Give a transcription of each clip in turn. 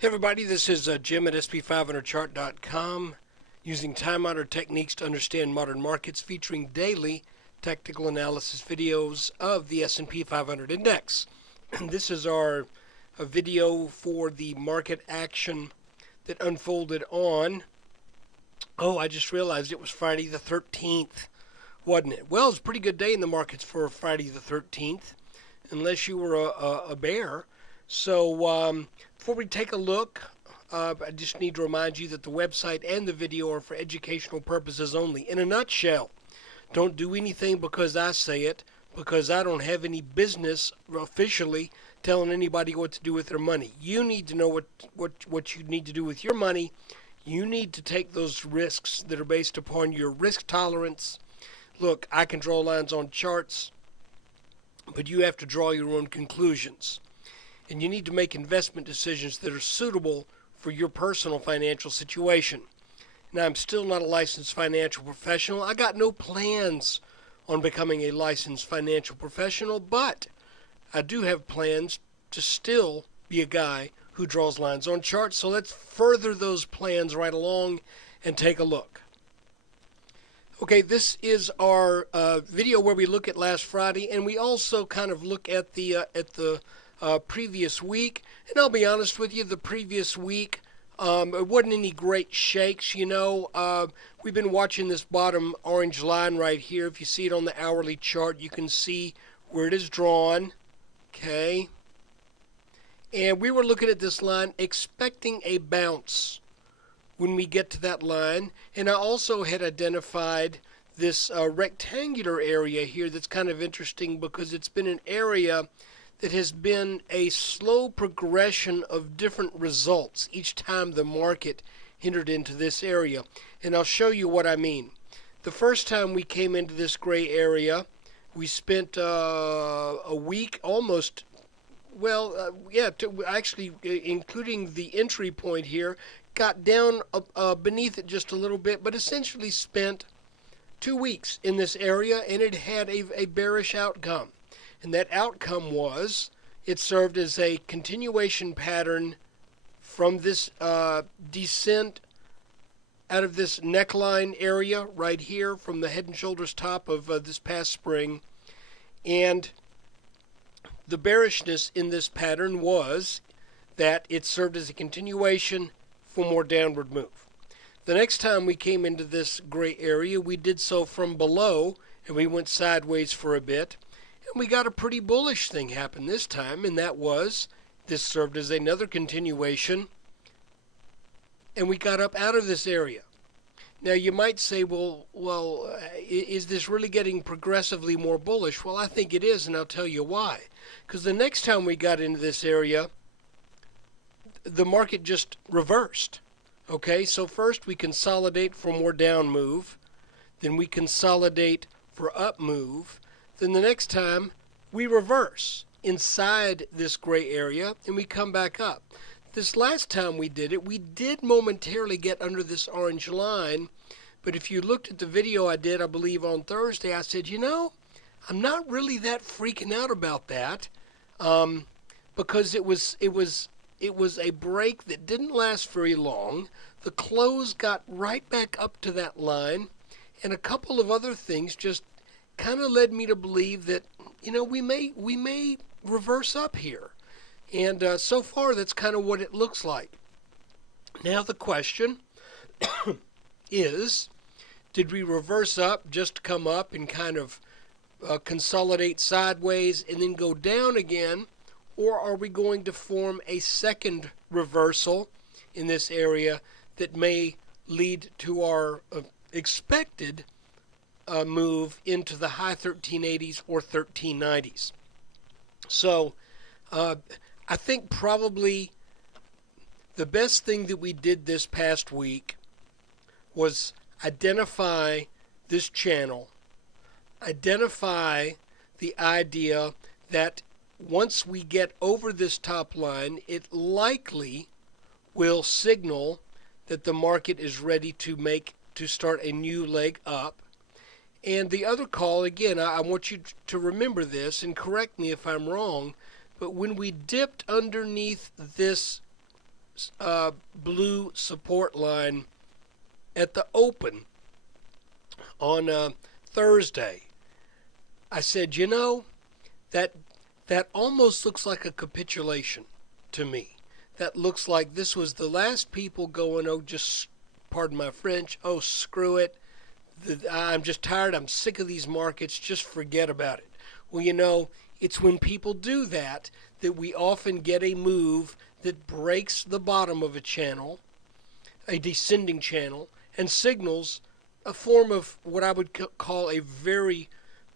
Hey everybody, this is Jim at SP500chart.com, using time-honored techniques to understand modern markets, featuring daily technical analysis videos of the S&P 500 index. This is our video for the market action that unfolded on, I just realized it was Friday the 13th, wasn't it? Well, it was a pretty good day in the markets for Friday the 13th, unless you were a bear. So before we take a look, I just need to remind you that the website and the video are for educational purposes only. In a nutshell, don't do anything because I say it, because I don't have any business officially telling anybody what to do with their money. You need to know what you need to do with your money. You need to take those risks that are based upon your risk tolerance. Look, I can draw lines on charts, but you have to draw your own conclusions. And you need to make investment decisions that are suitable for your personal financial situation. Now, I'm still not a licensed financial professional. I got no plans on becoming a licensed financial professional, but I do have plans to still be a guy who draws lines on charts. So let's further those plans right along and take a look. Okay, this is our video where we look at last Friday, and we also kind of look at the previous week. And I'll be honest with you, the previous week, it wasn't any great shakes, you know. We've been watching this bottom orange line right here. If you see it on the hourly chart, you can see where it is drawn. Okay. And we were looking at this line expecting a bounce when we get to that line. And I also had identified this rectangular area here that's kind of interesting, because it's been an area that has been a slow progression of different results each time the market entered into this area. And I'll show you what I mean. The first time we came into this gray area, we spent a week almost, actually including the entry point here, got down beneath it just a little bit, but essentially spent 2 weeks in this area, and it had a bearish outcome. And that outcome was, it served as a continuation pattern from this descent out of this neckline area right here from the head and shoulders top of this past spring. And the bearishness in this pattern was that it served as a continuation for more downward move. The next time we came into this gray area, we did so from below, and we went sideways for a bit. And we got a pretty bullish thing happen this time, and that was, this served as another continuation, and we got up out of this area. Now you might say, well, is this really getting progressively more bullish? Well, I think it is, and I'll tell you why. Because the next time we got into this area, the market just reversed. Okay, so first we consolidate for more down move, then we consolidate for up move. Then the next time, we reverse inside this gray area, and we come back up. This last time we did it, we did momentarily get under this orange line, but if you looked at the video I did, I believe on Thursday, I said, you know, I'm not really that freaking out about that, because it was a break that didn't last very long. The close got right back up to that line, and a couple of other things just kind of led me to believe that, you know, we may reverse up here. And so far, that's kind of what it looks like. Now the question is, did we reverse up, just come up and kind of consolidate sideways and then go down again? Or are we going to form a second reversal in this area that may lead to our expected move into the high 1380s or 1390s. So I think probably the best thing that we did this past week was identify this channel, identify the idea that once we get over this top line, it likely will signal that the market is ready to start a new leg up. And the other call, again, I want you to remember this and correct me if I'm wrong, but when we dipped underneath this blue support line at the open on Thursday. I said, you know, that almost looks like a capitulation to me. That looks like this was the last people going, oh, just, pardon my French, oh, screw it. I'm just tired. I'm sick of these markets. Just forget about it. Well, you know, it's when people do that we often get a move that breaks the bottom of a channel, a descending channel, and signals a form of what I would call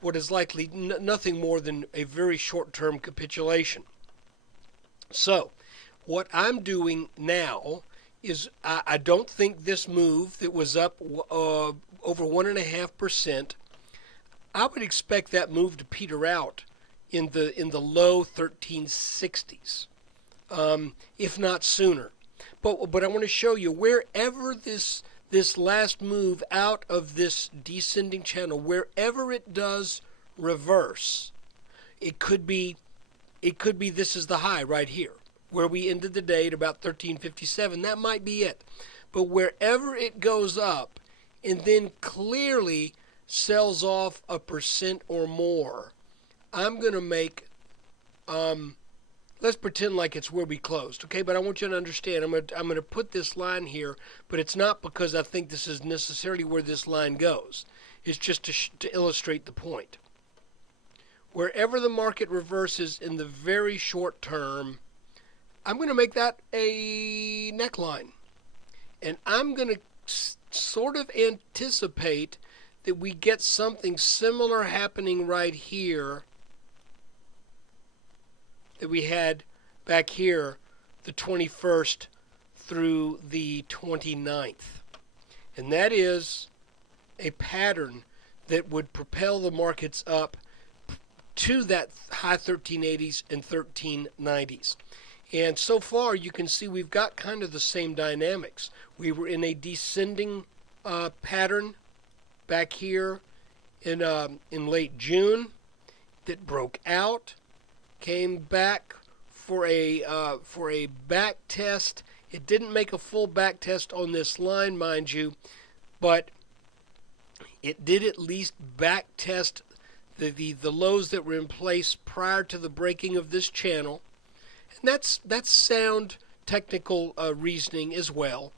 what is likely nothing more than a very short-term capitulation. So, what I'm doing now is I don't think this move that was up over 1.5%, I would expect that move to peter out in the low 1360s, if not sooner. But I want to show you wherever this last move out of this descending channel, wherever it does reverse, it could be this is the high right here, where we ended the day at about 1357. That might be it. But wherever it goes up and then clearly sells off 1% or more, I'm going to make, let's pretend like it's where we closed, okay? But I want you to understand, I'm going to put this line here, but it's not because I think this is necessarily where this line goes. It's just to illustrate the point. Wherever the market reverses in the very short term, I'm going to make that a neckline. And I'm going to sort of anticipate that we get something similar happening right here that we had back here the 21st through the 29th. And that is a pattern that would propel the markets up to that high 1380s and 1390s. And so far you can see we've got kind of the same dynamics. We were in a descending pattern back here in late June that broke out, came back for a back test. It didn't make a full back test on this line, mind you, but it did at least back test the lows that were in place prior to the breaking of this channel. And that's sound technical reasoning as well.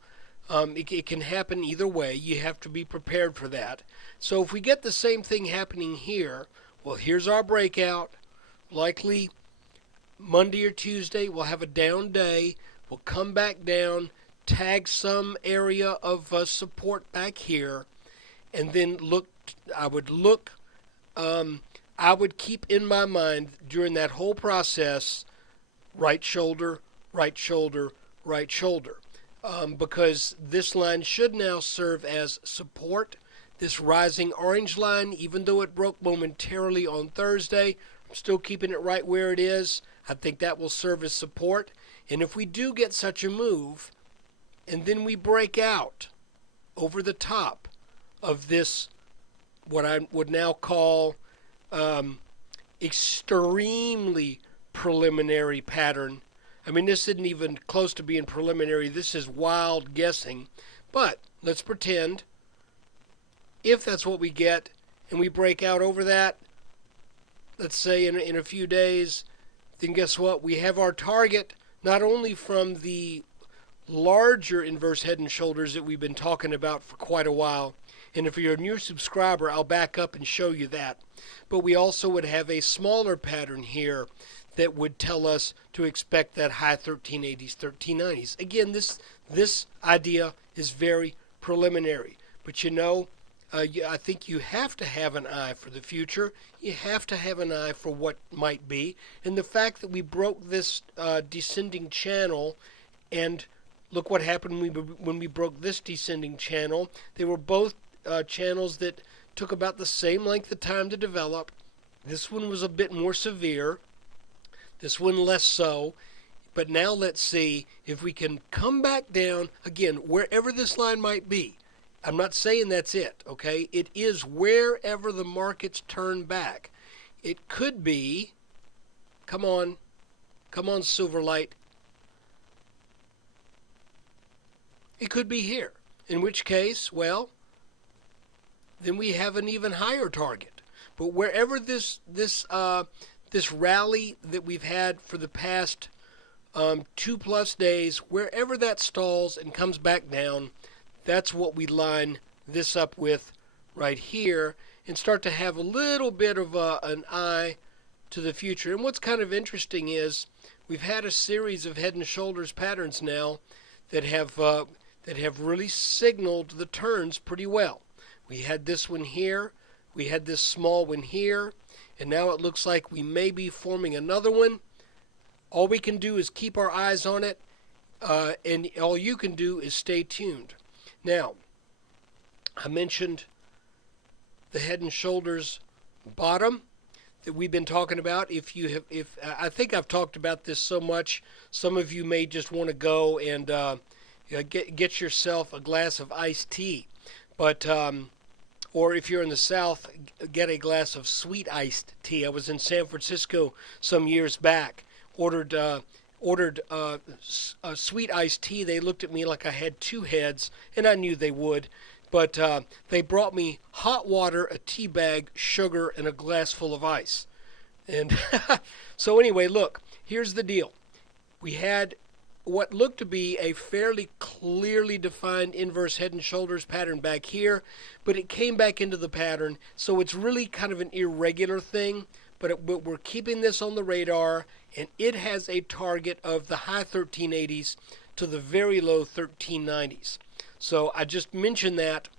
It can happen either way. You have to be prepared for that. So if we get the same thing happening here, well, here's our breakout. Likely Monday or Tuesday we'll have a down day. We'll come back down, tag some area of support back here, and then I would keep in my mind during that whole process right shoulder, right shoulder, right shoulder. Because this line should now serve as support. This rising orange line, even though it broke momentarily on Thursday, I'm still keeping it right where it is. I think that will serve as support. And if we do get such a move, and then we break out over the top of this, what I would now call extremely preliminary pattern. I mean, this isn't even close to being preliminary. This is wild guessing. But let's pretend if that's what we get and we break out over that, let's say in a few days, then guess what? We have our target not only from the larger inverse head and shoulders that we've been talking about for quite a while, and if you're a new subscriber, I'll back up and show you that, but we also would have a smaller pattern here that would tell us to expect that high 1380s, 1390s. Again, this idea is very preliminary, but you know, I think you have to have an eye for the future. You have to have an eye for what might be. And the fact that we broke this descending channel, and look what happened when we broke this descending channel. They were both channels that took about the same length of time to develop. This one was a bit more severe. This one less so. But now let's see if we can come back down, again, wherever this line might be. I'm not saying that's it, okay? It is wherever the markets turn back. It could be, come on, Silverlight. It could be here. In which case, well, then we have an even higher target. But wherever this rally that we've had for the past 2+ days, wherever that stalls and comes back down, that's what we line this up with right here and start to have a little bit of an eye to the future. And what's kind of interesting is we've had a series of head and shoulders patterns now that have really signaled the turns pretty well. We had this one here, we had this small one here, and now it looks like we may be forming another one. All we can do is keep our eyes on it, and all you can do is stay tuned. Now, I mentioned the head and shoulders bottom that we've been talking about. I think I've talked about this so much, some of you may just want to go and get yourself a glass of iced tea, but or if you're in the South, get a glass of sweet iced tea. I was in San Francisco some years back, ordered a sweet iced tea. They looked at me like I had two heads, and I knew they would. But they brought me hot water, a tea bag, sugar, and a glass full of ice. And so anyway, look, here's the deal. We had what looked to be a fairly clearly defined inverse head and shoulders pattern back here, but it came back into the pattern, so it's really kind of an irregular thing, but we're keeping this on the radar, and it has a target of the high 1380s to the very low 1390s. So I just mentioned that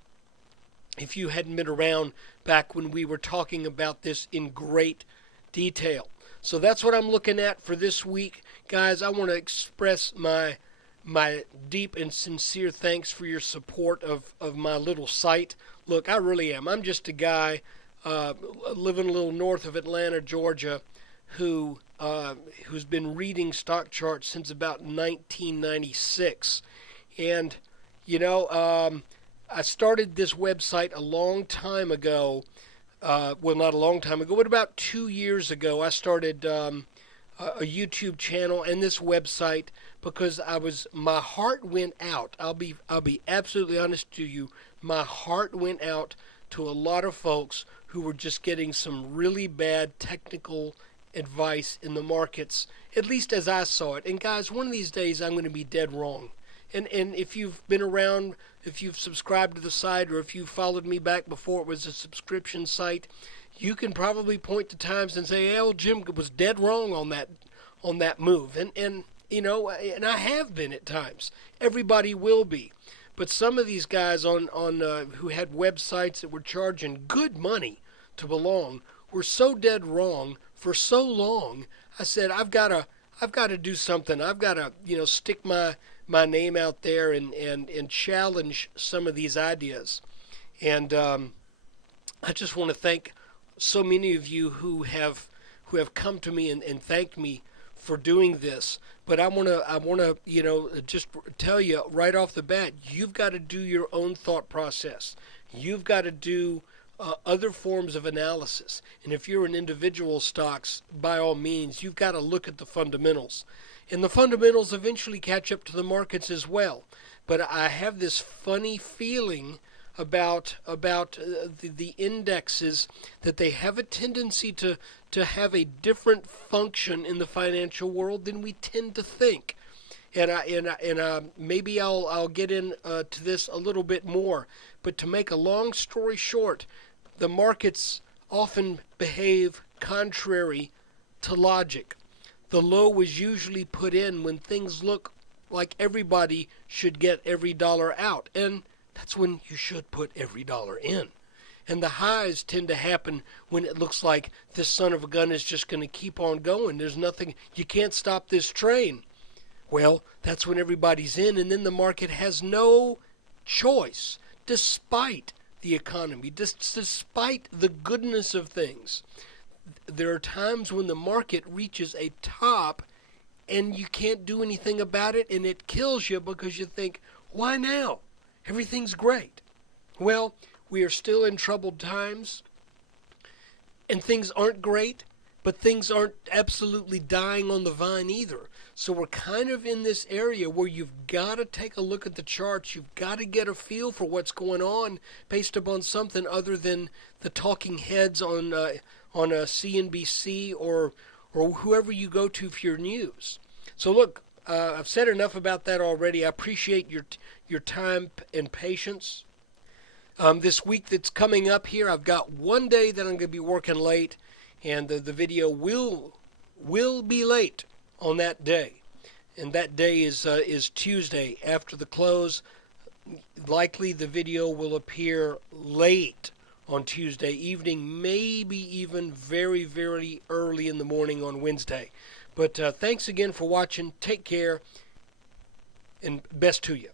if you hadn't been around back when we were talking about this in great detail. So that's what I'm looking at for this week. Guys, I want to express my deep and sincere thanks for your support of my little site. Look, I really am. I'm just a guy living a little north of Atlanta, Georgia, who's been reading stock charts since about 1996. And, I started this website a long time ago. Well, not a long time ago, but about 2 years ago, I started a YouTube channel and this website because my heart went out. I'll be absolutely honest to you. My heart went out to a lot of folks who were just getting some really bad technical advice in the markets, at least as I saw it. And guys, one of these days I'm going to be dead wrong. And if you've been around, if you've subscribed to the site, or if you followed me back before it was a subscription site, you can probably point to times and say, "Oh, Jim was dead wrong on that move." And I have been at times. Everybody will be. But some of these guys on who had websites that were charging good money to belong were so dead wrong for so long. I said, I've got to do something. I've got to stick my name out there and challenge some of these ideas. And I just want to thank so many of you who have come to me and thanked me for doing this. But I want to just tell you right off the bat, you've got to do your own thought process. You've got to do other forms of analysis. And if you're in individual stocks, by all means, you've got to look at the fundamentals. And the fundamentals eventually catch up to the markets as well. But I have this funny feeling about the indexes, that they have a tendency to have a different function in the financial world than we tend to think. And maybe I'll get into this a little bit more. But to make a long story short, the markets often behave contrary to logic. The low was usually put in when things look like everybody should get every dollar out. And that's when you should put every dollar in. And the highs tend to happen when it looks like this son of a gun is just going to keep on going. There's nothing, you can't stop this train. Well, that's when everybody's in, and then the market has no choice, despite the economy, despite the goodness of things. There are times when the market reaches a top and you can't do anything about it, and it kills you because you think, why now? Everything's great. Well, we are still in troubled times, and things aren't great, but things aren't absolutely dying on the vine either. So we're kind of in this area where you've got to take a look at the charts. You've got to get a feel for what's going on based upon something other than the talking heads on a CNBC or whoever you go to for your news. So look, I've said enough about that already. I appreciate your time and patience. This week that's coming up here, I've got one day that I'm going to be working late, and the video will be late on that day. And that day is Tuesday after the close. Likely the video will appear late on Tuesday evening, maybe even very, very early in the morning on Wednesday. But thanks again for watching. Take care, and best to you.